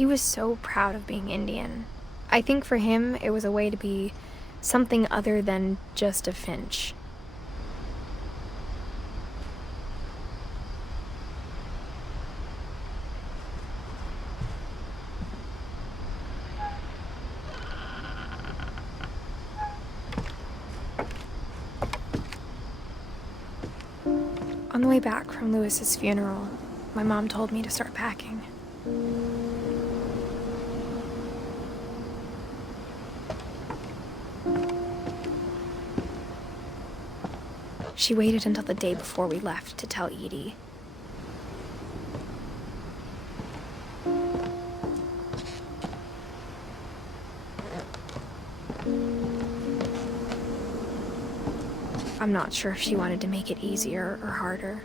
He was so proud of being Indian. I think for him, it was a way to be something other than just a Finch. On the way back from Lewis's funeral, my mom told me to start packing. She waited until the day before we left to tell Edie. I'm not sure if she wanted to make it easier or harder.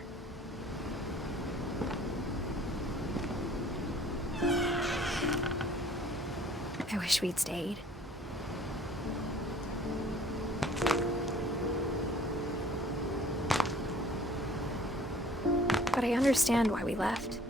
I wish we'd stayed. But I understand why we left.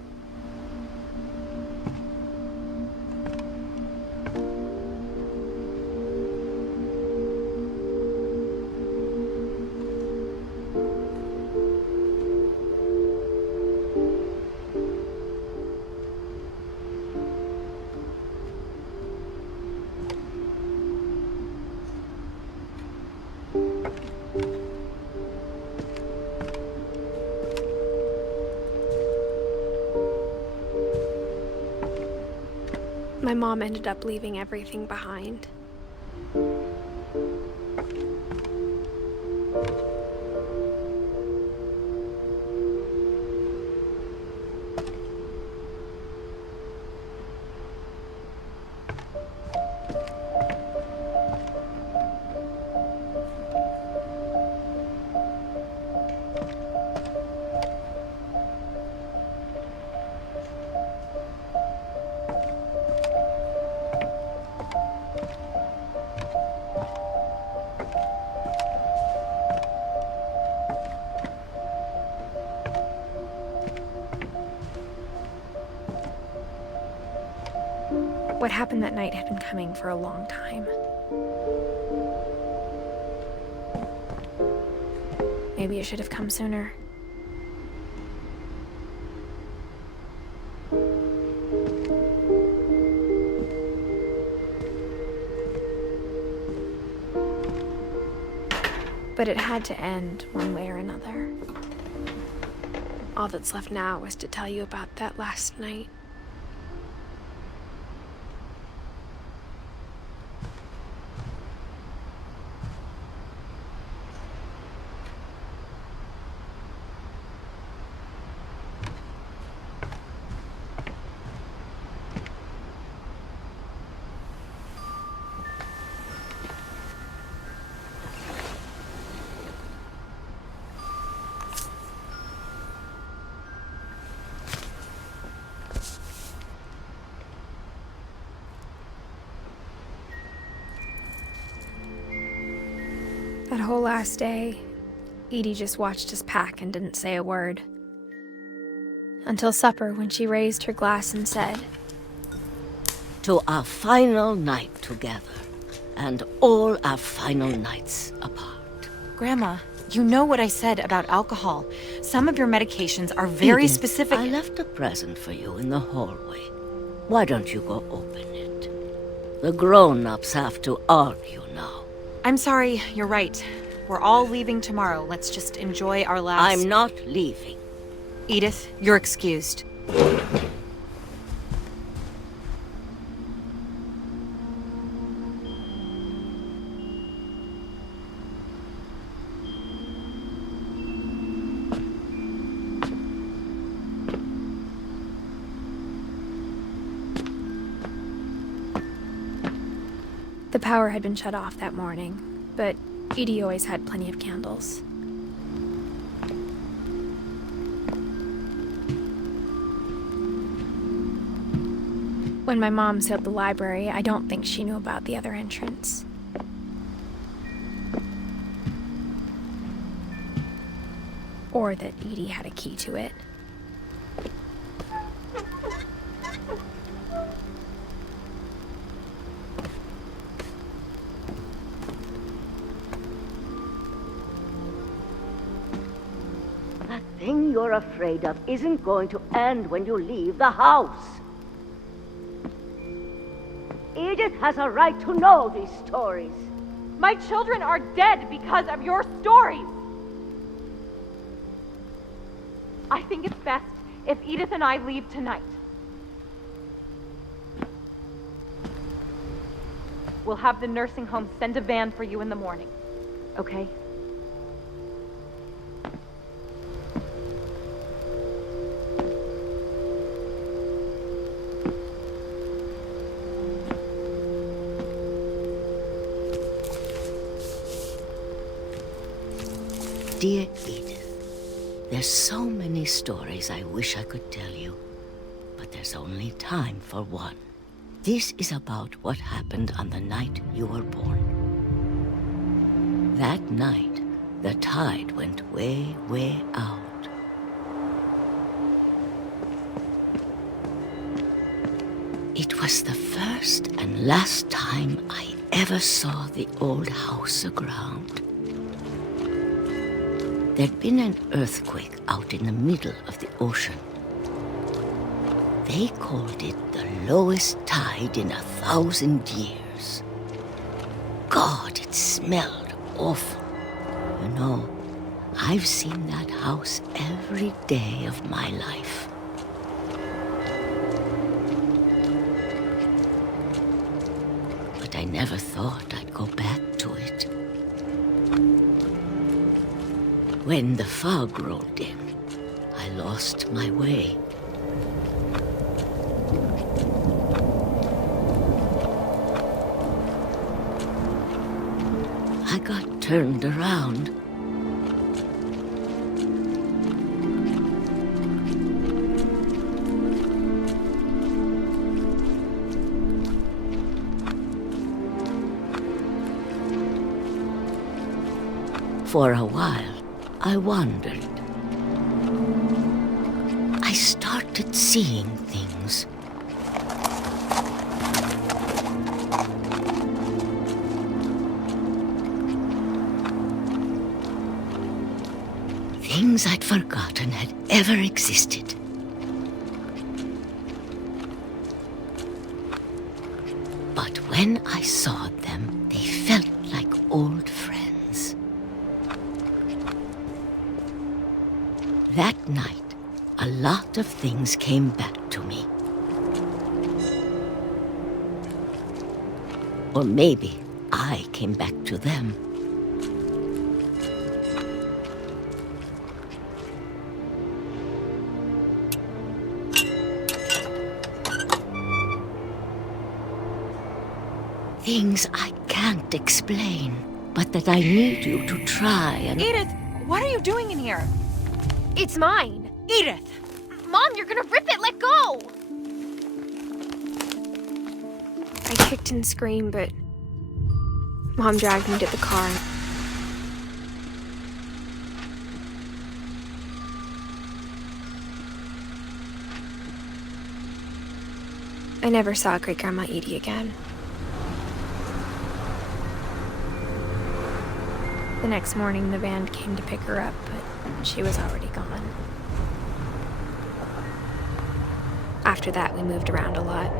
My mom ended up leaving everything behind. What happened that night had been coming for a long time. Maybe it should have come sooner. But it had to end one way or another. All that's left now is to tell you about that last night. That whole last day, Edie just watched us pack and didn't say a word. Until supper, when she raised her glass and said, "To our final night together, and all our final nights apart." Grandma, you know what I said about alcohol. Some of your medications are very Edith, specific. I left a present for you in the hallway. Why don't you go open it? The grown-ups have to argue now. I'm sorry, you're right. We're all leaving tomorrow. Let's just enjoy our last... I'm not leaving. Edith, you're excused. The power had been shut off that morning, but Edie always had plenty of candles. When my mom sealed the library, I don't think she knew about the other entrance. Or that Edie had a key to it. you're afraid of isn't going to end when you leave the house. Edith has a right to know these stories. My children are dead because of your stories! I think it's best if Edith and I leave tonight. We'll have the nursing home send a van for you in the morning, okay? Dear Edith, there's so many stories I wish I could tell you, but there's only time for one. This is about what happened on the night you were born. That night, the tide went way, way out. It was the first and last time I ever saw the old house aground. There'd been an earthquake out in the middle of the ocean. They called it the lowest tide in 1,000 years. God, it smelled awful. You know, I've seen that house every day of my life. But I never thought I'd go back to it. When the fog rolled in, I lost my way. I got turned around. For a while, I wondered. I started seeing things. Things I'd forgotten had ever existed. But when I saw them, they felt like old friends. That night, a lot of things came back to me. Or maybe I came back to them. Things I can't explain, but that I need you to try and... Edith, what are you doing in here? It's mine. Edith! Mom, you're gonna rip it! Let go! I kicked and screamed, but Mom dragged me to the car. I never saw Great-Grandma Edie again. The next morning, the van came to pick her up, but she was already gone. After that, we moved around a lot.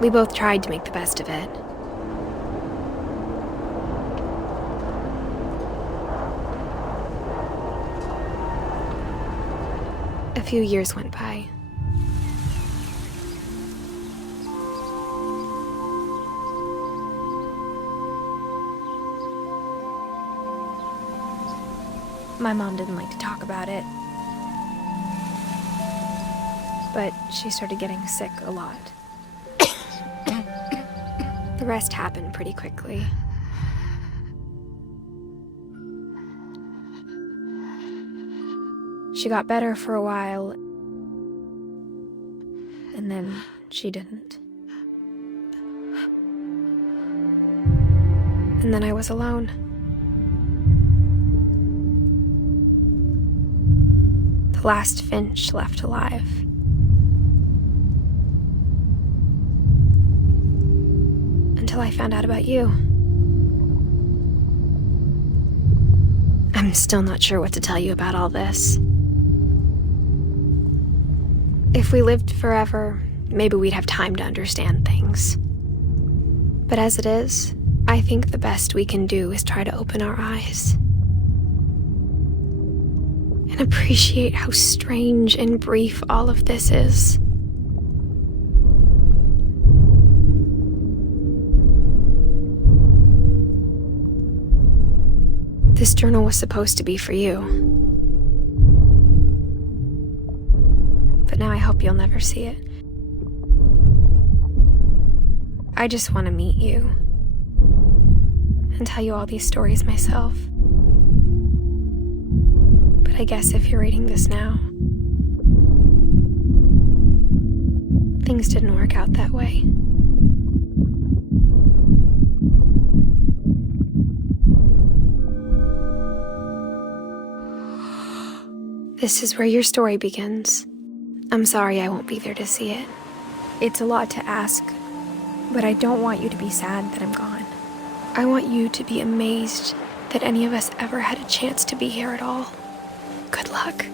We both tried to make the best of it. A few years went by. My mom didn't like to talk about it, but she started getting sick a lot. The rest happened pretty quickly. She got better for a while, and then she didn't. And then I was alone. The last Finch left alive. Until until I found out about you. I'm still not sure what to tell you about all this. If we lived forever, maybe we'd have time to understand things. But as it is, I think the best we can do is try to open our eyes and appreciate how strange and brief all of this is. This journal was supposed to be for you. But now I hope you'll never see it. I just want to meet you and tell you all these stories myself. But I guess if you're reading this now, things didn't work out that way. This is where your story begins. I'm sorry I won't be there to see it. It's a lot to ask, but I don't want you to be sad that I'm gone. I want you to be amazed that any of us ever had a chance to be here at all. Good luck.